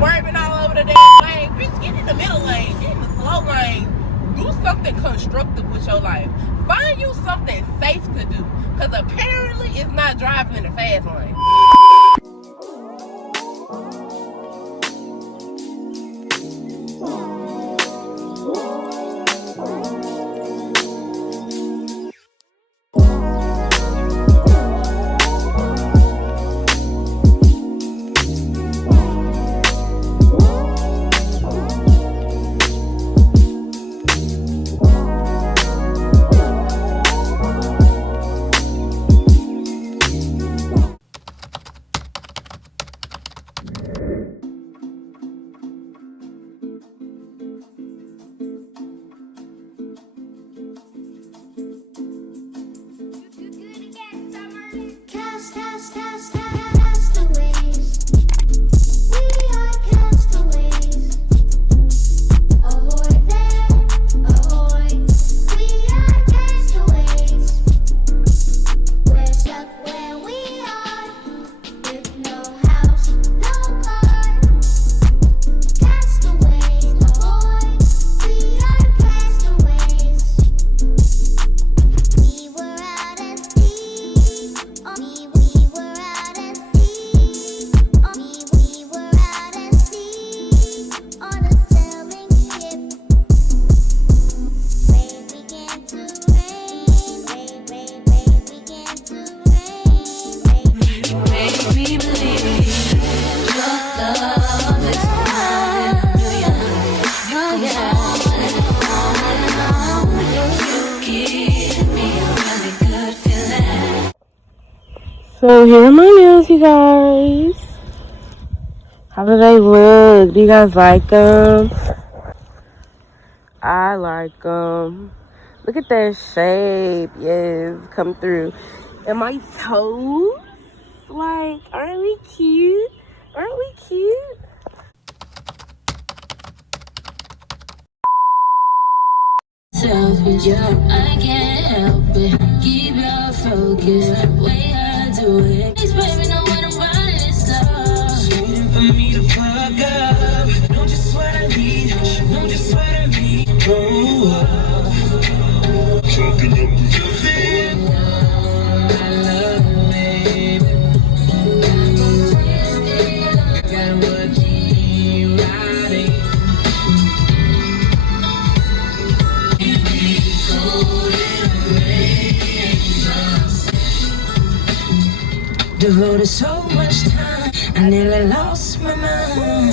swerving all over the damn lane. Bitch, get in the middle lane. Get in the slow lane. Do something constructive with your life. Find you something safe to do. Because apparently it's not driving in the fast lane. So here are my nails, you guys. How do they look? Do you guys like them? I like them. Look at that shape. Yes, come through. And my toes, like, aren't we cute? Aren't we cute? I can't help it. Keep your focus. Way I do it. Please, baby, know when I'm riding slow. Waiting for me to fuck up. Know just what I need. Know just what I need. Oh, choking up the thing. I love me. Got what you riding. Devoted so much time, I nearly lost my mind.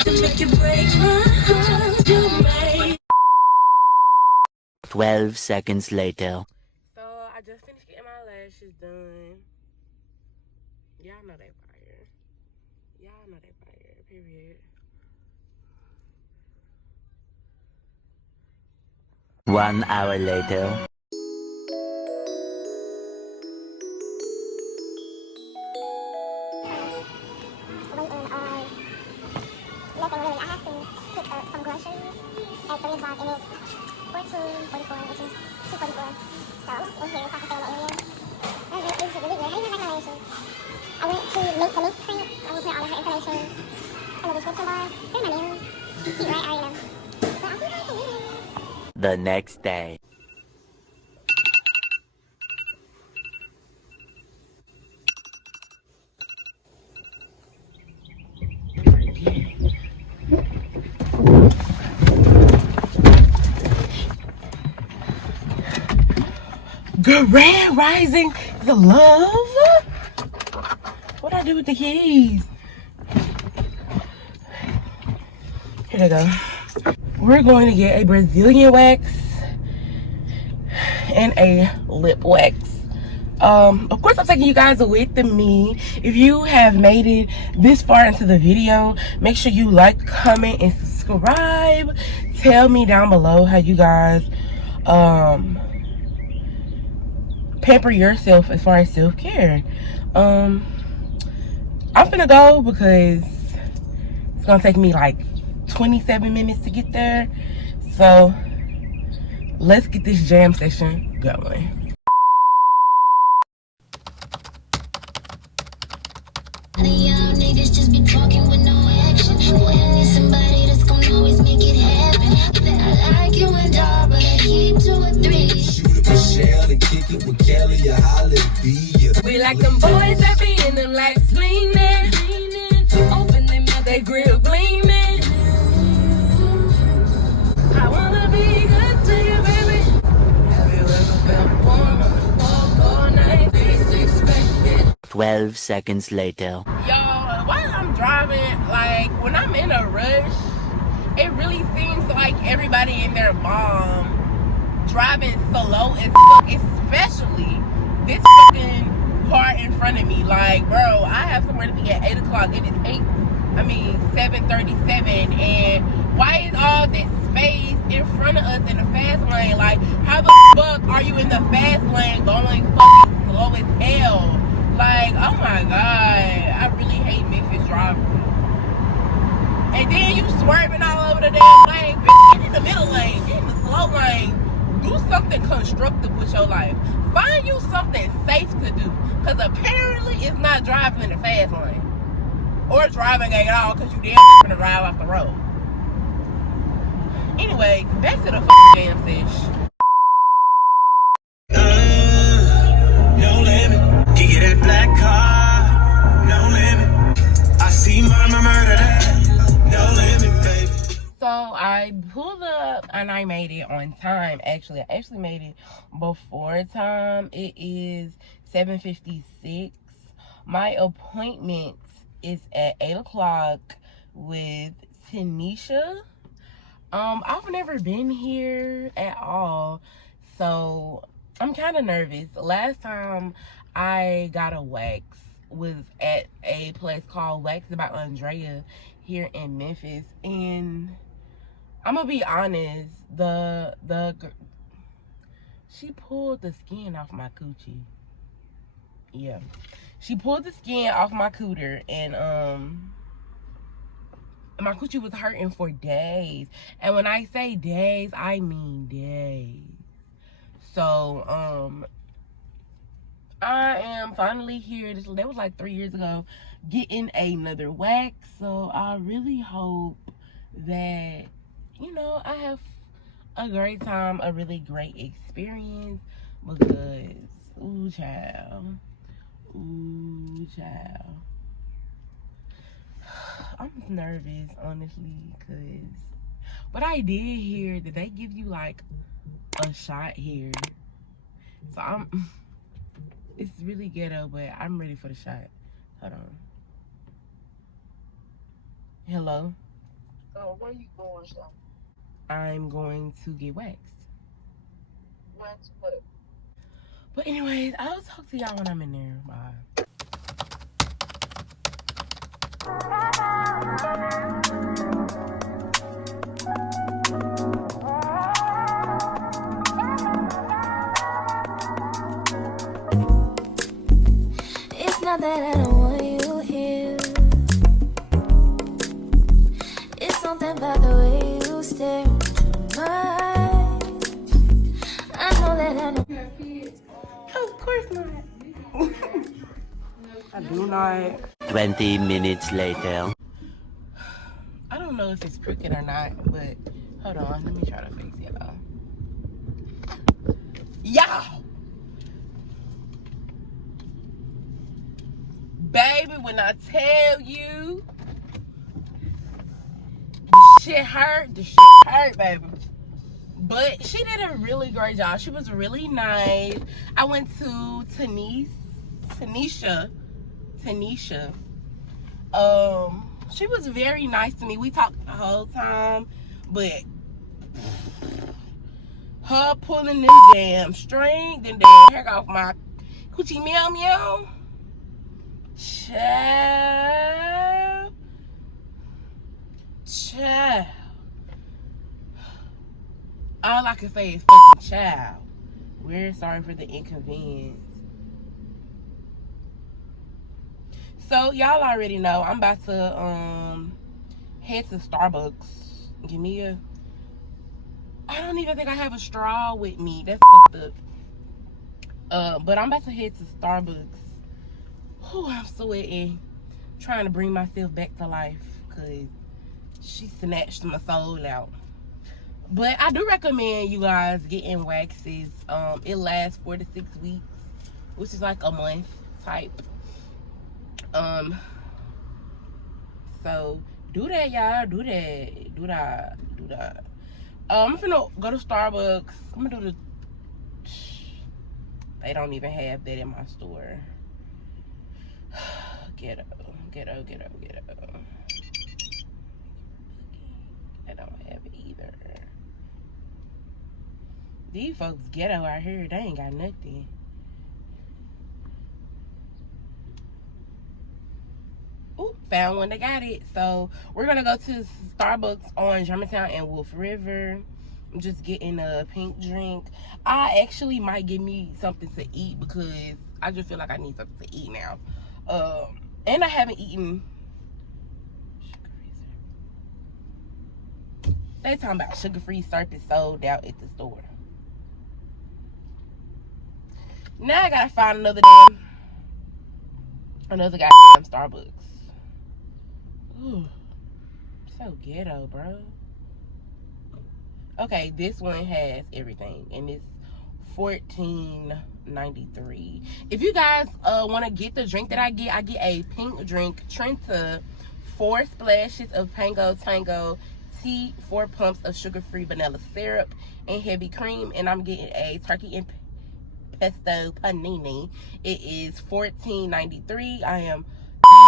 To make you break my heart, you made. 12 seconds later. So I just finished getting my lashes done. Y'all know they fire. Y'all know they fire, period. 1 hour later. Nothing really. I have to pick up some groceries at 3 o'clock and it's 14:44, which is 2:44. So I'm just in here so I can stay in the area. This is really good. How do you have my lashes? I went to the Mint Print. I will put all of her information in the description bar. Here's my nails. Cute, right? I already know. But I'll see you guys later. The next day. Grand Rising, the love. What I do with the keys? Here they go. We're going to get a Brazilian wax and a lip wax. Of course, I'm taking you guys with me. If you have made it this far into the video, make sure you like, comment, and subscribe. Tell me down below how you guys pamper yourself as far as self-care. I'm finna go because it's gonna take me like 27 minutes to get there. So let's get this jam session going. Y'all niggas just be talking with no action. We like them boys that be in them like leaning. Open them up, they grill gleaming. I wanna be good to you, baby. Have you ever felt warm on the walk all night? Least expected. 12 seconds later. Y'all, while I'm driving, like when I'm in a rush, it really seems like everybody in their mom driving slow as fuck, especially this fucking car in front of me. Like, bro, I have somewhere to be at 8 o'clock. It is 7:37, and why is all this space in front of us in the fast lane? Like, how the fuck are you in the fast lane going fucking slow as hell? Like, oh my god, I really hate Memphis drivers. And then you swerving all over the damn lane. Bitch, get in the middle lane, get in the slow lane. Do something constructive with your life. Find you something safe to do. Because apparently it's not driving in the fast lane. Or driving at all because you damn gonna drive off the road. Anyway, back to the fucking damn fish. No limit. Give you that black car. No limit. I see mama murder that. No limit, baby. So I pulled up and I made it on time. I actually made it before time. It is 7:56. My appointment is at 8 o'clock with Tanisha. I've never been here at all, so I'm kind of nervous. Last time I got a wax was at a place called Wax by Andrea here in Memphis, and I'm gonna be honest, she pulled the skin off my coochie. Yeah, she pulled the skin off my cooter, and my coochie was hurting for days. And when I say days, I mean days. So I am finally here. That was like 3 years ago, getting another wax. So I really hope that, you know, I have a great time, a really great experience, because ooh child, I'm nervous, honestly, but I did hear that they give you like a shot here, so it's really ghetto, but I'm ready for the shot. Hold on. Hello? Oh, where you going, son? I'm going to get waxed. Wax what? But anyways, I'll talk to y'all when I'm in there. Bye. It's not that I don't want you here. It's something about the way you stare into my eyes. I know that I don't. Of course not. I do not. 20 minutes later. I don't know if it's crooked or not, but hold on. Let me try to fix y'all. Y'all! Baby, when I tell you the shit hurt, baby. But she did a really great job. She was really nice. I went to Tanisha. She was very nice to me. We talked the whole time, but her pulling them damn string, them damn hair off my coochie meow meow. Child. All I can say is fucking child. We're sorry for the inconvenience. So y'all already know I'm about to head to Starbucks. Give me I don't even think I have a straw with me. That's fucked up. But I'm about to head to Starbucks. Oh, I'm sweating. Trying to bring myself back to life, because she snatched my soul out. But I do recommend you guys getting waxes. It lasts 4 to 6 weeks. which is like a month type. So do that, y'all. Do that. I'm finna go to Starbucks. I'm gonna do the. They don't even have that in my store. Ghetto. I don't have it either. These folks ghetto out here. They ain't got nothing. Ooh, found one that got it. So we're gonna go to Starbucks on Germantown and Wolf River. I'm just getting a pink drink. I actually might get me something to eat because I just feel like I need something to eat now. And I haven't eaten. They talking about sugar-free syrup is sold out at the store. Now I gotta find another goddamn Starbucks. Ooh, so ghetto, bro. Okay, this one has everything, and it's $14.93. If you guys want to get the drink that I get a pink drink, Trenta, 4 splashes of Pango Tango tea, 4 pumps of sugar-free vanilla syrup, and heavy cream, and I'm getting a turkey and pesto panini. It is $14.93.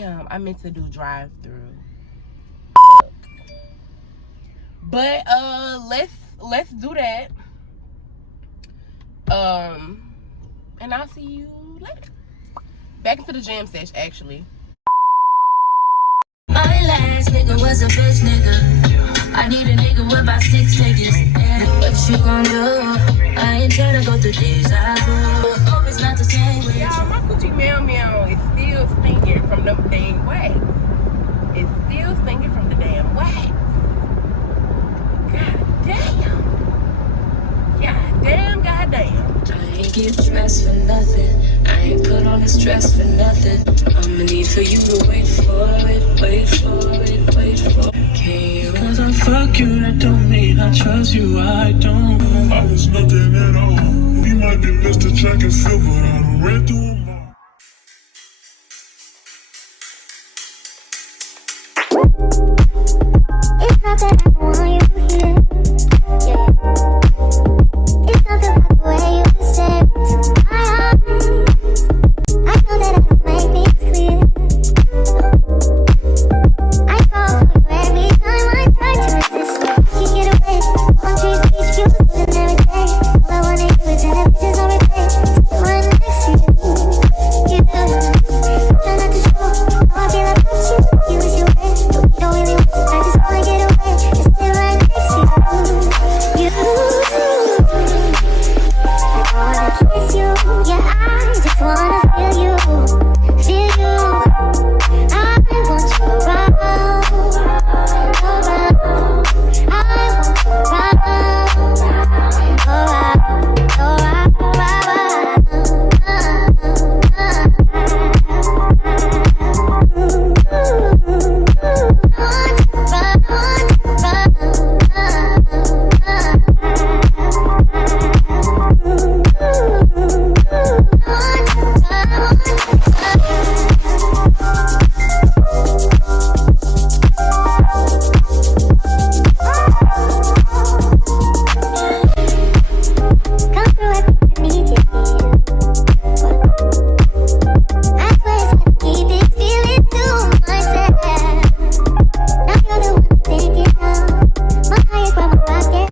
Damn, I meant to do drive-through. But let's do that. And I'll see you later. Back into the jam sesh, actually. My last nigga was a bitch nigga. I need a nigga with about 6 figures. What you gon' do? I ain't tryna go through days I go. Hope it's not the same way. Y'all, my Gucci meow meow is still stinking from the dang wax. It's still stinking from the damn wax. God damn. God damn. I ain't get dressed for nothing. I ain't put on this dress for nothing. I'ma need for you to wait for it. Cause I fuck you, that don't mean I trust you, I don't. I was nothing at all. He might be Mr. Track and Field, but I done ran through him all. It's not that